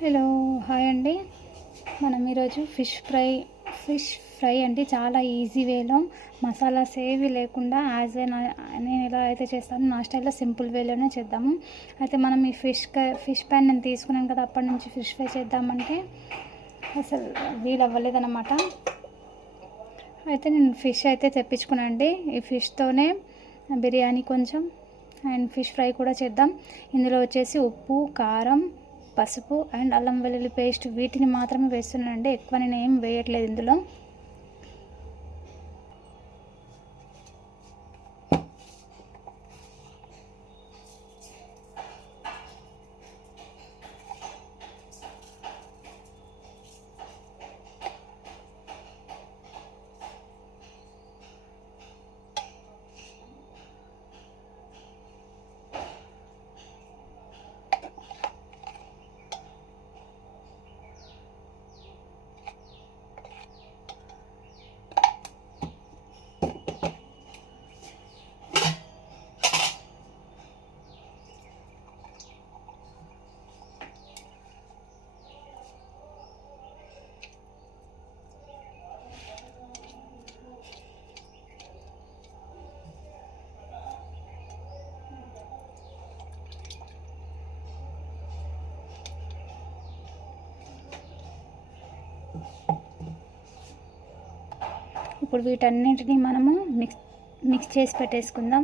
Hello, hi అండి. మనం ఈరోజు ఫిష్ ఫ్రై అండి. చాలా ఈజీ వేలో మసాలాస్ ఏవి లేకుండా నేను ఎలా అయితే చేస్తానో నా స్టైల్లో సింపుల్ వేలోనే చేద్దాము. అయితే మనం ఈ ఫిష్ ప్యాన్ నేను తీసుకున్నాను కదా, అప్పటి నుంచి ఫిష్ ఫ్రై చేద్దామంటే అసలు వీలు అవ్వలేదన్నమాట. అయితే నేను ఫిష్ అయితే తెప్పించుకున్నాను అండి. ఈ ఫిష్తోనే బిర్యానీ కొంచెం అండ్ ఫిష్ ఫ్రై కూడా చేద్దాం. ఇందులో వచ్చేసి ఉప్పు, కారం, పసుపు అండ్ అల్లం వెల్లుల్లి పేస్ట్ వీటిని మాత్రమే వేస్తున్నానండి. ఎక్కువ నేను ఏం వేయట్లేదు ఇందులో. ఇప్పుడు వీటన్నింటినీ మనము మిక్స్ చేసి పెట్టేసుకుందాం.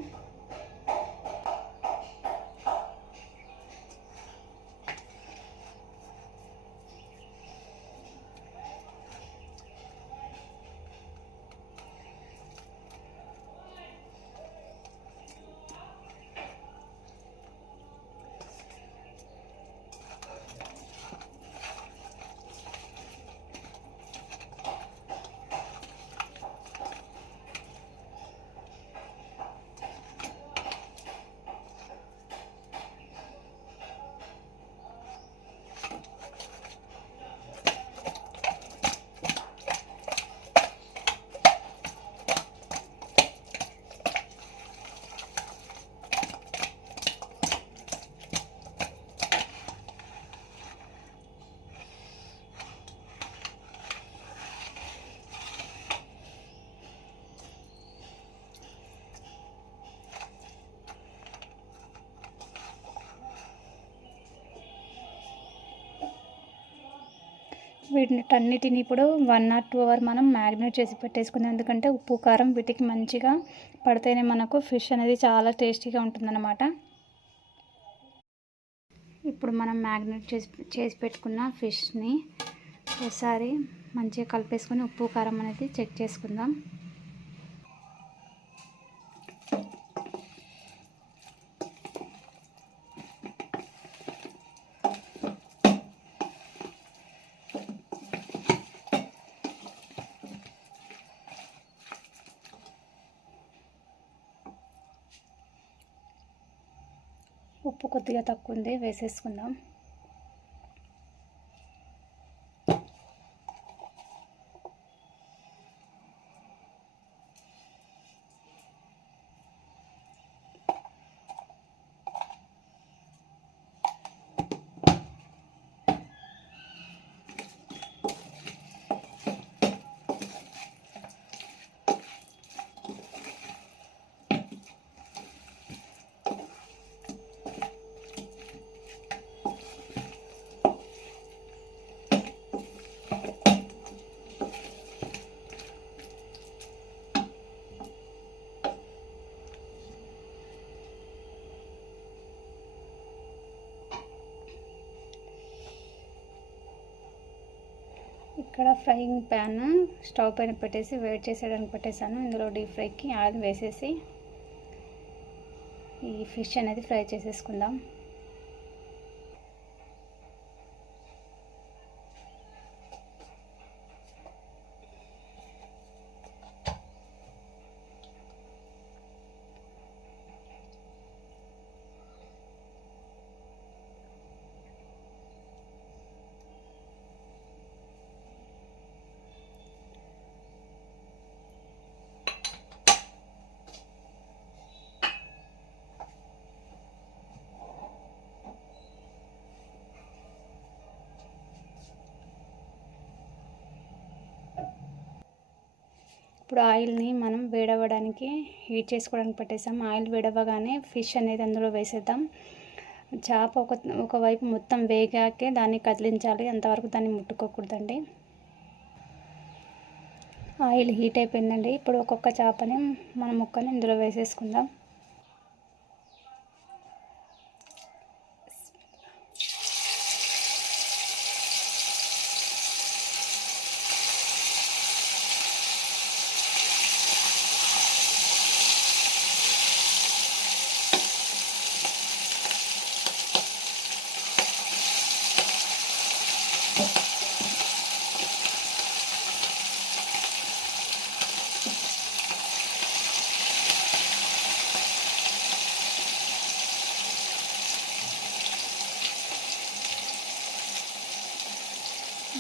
వీటన్నిటిని ఇప్పుడు 1 or 2 hours మనం మ్యారినేట్ చేసి పెట్టేసుకుందాం. ఎందుకంటే ఉప్పు, కారం వీటికి మంచిగా పడితేనే మనకు ఫిష్ అనేది చాలా టేస్టీగా ఉంటుందన్నమాట. ఇప్పుడు మనం మ్యారినేట్ చేసి పెట్టుకున్న ఫిష్ని ఒకసారి మంచిగా కలిపేసుకొని ఉప్పు, కారం అనేది చెక్ చేసుకుందాం. ఉప్పు కొద్దిగా తక్కువ ఉంది, వేసేసుకుందాం. ఇక్కడ ఫ్రైయింగ్ ప్యాన్ స్టవ్ పైన పెట్టేసి వేడి చేసేయడానికి పెట్టేశాను. ఇందులో డీప్ ఫ్రైకి ఆయిల్ వేసేసి ఈ ఫిష్ అనేది ఫ్రై చేసేసుకుందాం. ఇప్పుడు ఆయిల్ని మనం వేడవ్వడానికి హీట్ చేసుకోవడానికి పెట్టేసాం. ఆయిల్ వేడవ్వగానే ఫిష్ అనేది అందులో వేసేద్దాం. చేప ఒకవైపు మొత్తం వేగాకే దాన్ని కదిలించాలి, అంతవరకు దాన్ని ముట్టుకోకూడదండి. ఆయిల్ హీట్ అయిపోయిందండి. ఇప్పుడు ఒక్కొక్క చేపని మన ముక్కని ఇందులో వేసేసుకుందాం.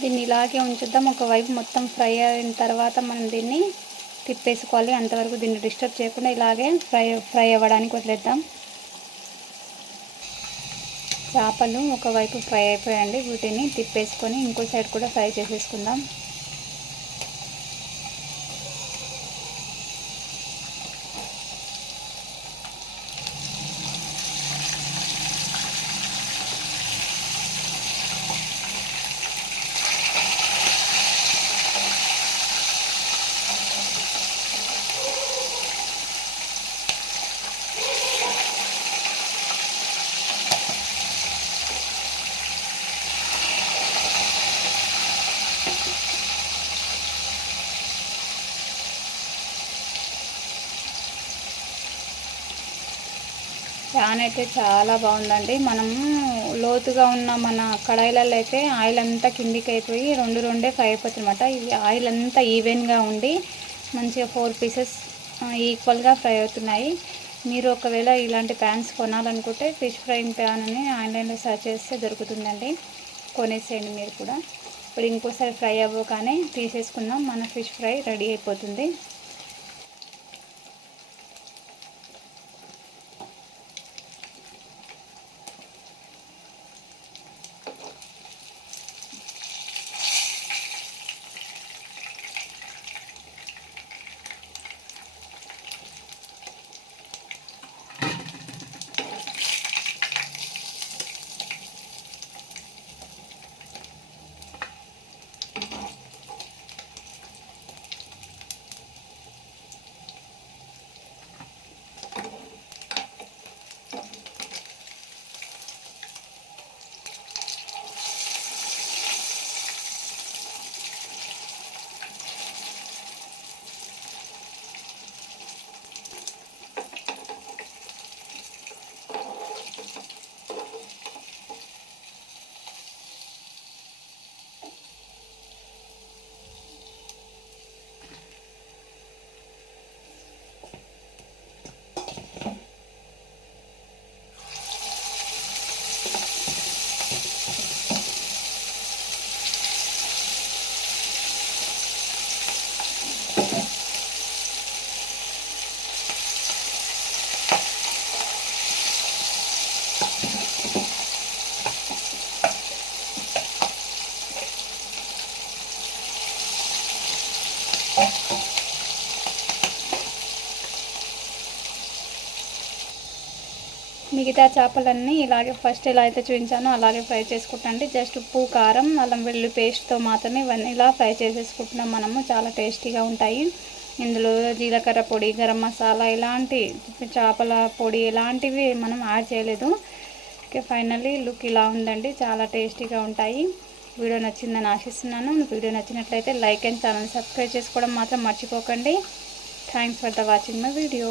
దీన్ని ఇలాగే ఉంచుద్దాం. ఒకవైపు మొత్తం ఫ్రై అయిన తర్వాత మనం దీన్ని తిప్పేసుకోవాలి. అంతవరకు దీన్ని డిస్టర్బ్ చేయకుండా ఇలాగే ఫ్రై అవ్వడానికి వదిలేద్దాం. చేపలు ఒకవైపు ఫ్రై అయిపోయాయండి. వీటిని తిప్పేసుకొని ఇంకో సైడ్ కూడా ఫ్రై చేసేసుకుందాం. ప్యాన్ అయితే చాలా బాగుందండి. మనం లోతుగా ఉన్న మన కడాయిలలో అయితే ఆయిల్ అంతా కిందికి అయిపోయి రెండే ఫ్రై అయిపోతుంది అనమాట. ఇది ఆయిల్ అంతా ఈవెన్గా ఉండి మంచిగా 4 పీసెస్ ఈక్వల్గా ఫ్రై అవుతున్నాయి. మీరు ఒకవేళ ఇలాంటి ప్యాన్స్ కొనాలనుకుంటే ఫిష్ ఫ్రైయింగ్ ప్యాన్ అని ఆన్లైన్లో సెర్చ్ చేస్తే దొరుకుతుందండి, కొనేసేయండి మీరు కూడా. ఇప్పుడు ఇంకోసారి ఫ్రై అవ్వగానే తీసేసుకుందాం. మన ఫిష్ ఫ్రై రెడీ అయిపోతుంది. మిగతా చేపలన్నీ ఇలాగే ఫస్ట్ ఎలా అయితే చూపించానో అలాగే ఫ్రై చేసుకుంటాండి. జస్ట్ ఉప్పు, కారం, అల్లం వెల్లుల్లి పేస్ట్తో మాత్రమే ఇవన్నీ ఇలా ఫ్రై చేసేసుకుంటున్నాం మనము. చాలా టేస్టీగా ఉంటాయి. ఇందులో జీలకర్ర పొడి, గరం మసాలా ఇలాంటి చేపల పొడి ఇలాంటివి మనం యాడ్ చేయలేదు. ఓకే, ఫైనల్లీ లుక్ ఇలా ఉందండి. చాలా టేస్టీగా ఉంటాయి. వీడియో నచ్చిందని ఆశిస్తున్నాను. వీడియో నచ్చినట్లయితే లైక్ అండ్ ఛానల్ సబ్స్క్రైబ్ చేసుకోవడం మాత్రం మర్చిపోకండి. Thanks for the watching my video.